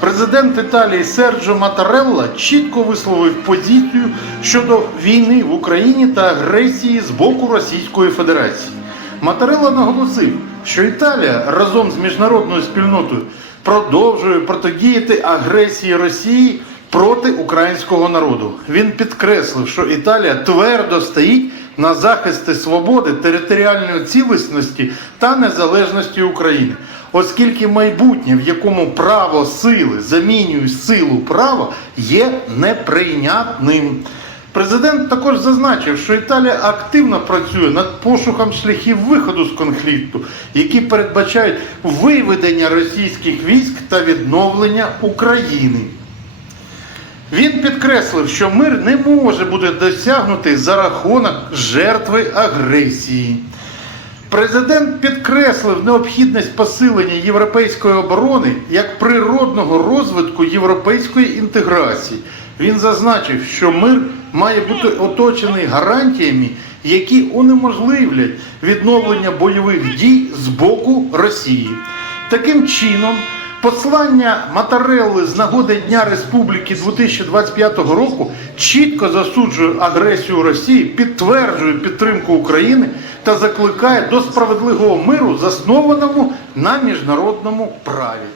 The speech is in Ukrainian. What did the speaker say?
Президент Італії Серджо Матарелла чітко висловив позицію щодо війни в Україні та агресії з боку Російської Федерації. Матарелла наголосив, що Італія разом з міжнародною спільнотою продовжує протидіяти агресії Росії проти українського народу. Він підкреслив, що Італія твердо стоїть на захисті свободи, територіальної цілісності та незалежності України, оскільки майбутнє, в якому право сили замінює силу права, є неприйнятним. Президент також зазначив, що Італія активно працює над пошуком шляхів виходу з конфлікту, які передбачають виведення російських військ та відновлення України. Він підкреслив, що мир не може бути досягнутий за рахунок жертви агресії. Президент підкреслив необхідність посилення європейської оборони як природного розвитку європейської інтеграції. Він зазначив, що мир має бути оточений гарантіями, які унеможливлять відновлення бойових дій з боку Росії. Таким чином, Послання Матарелли з нагоди Дня Республіки 2025 року чітко засуджує агресію Росії, підтверджує підтримку України та закликає до справедливого миру, заснованому на міжнародному праві.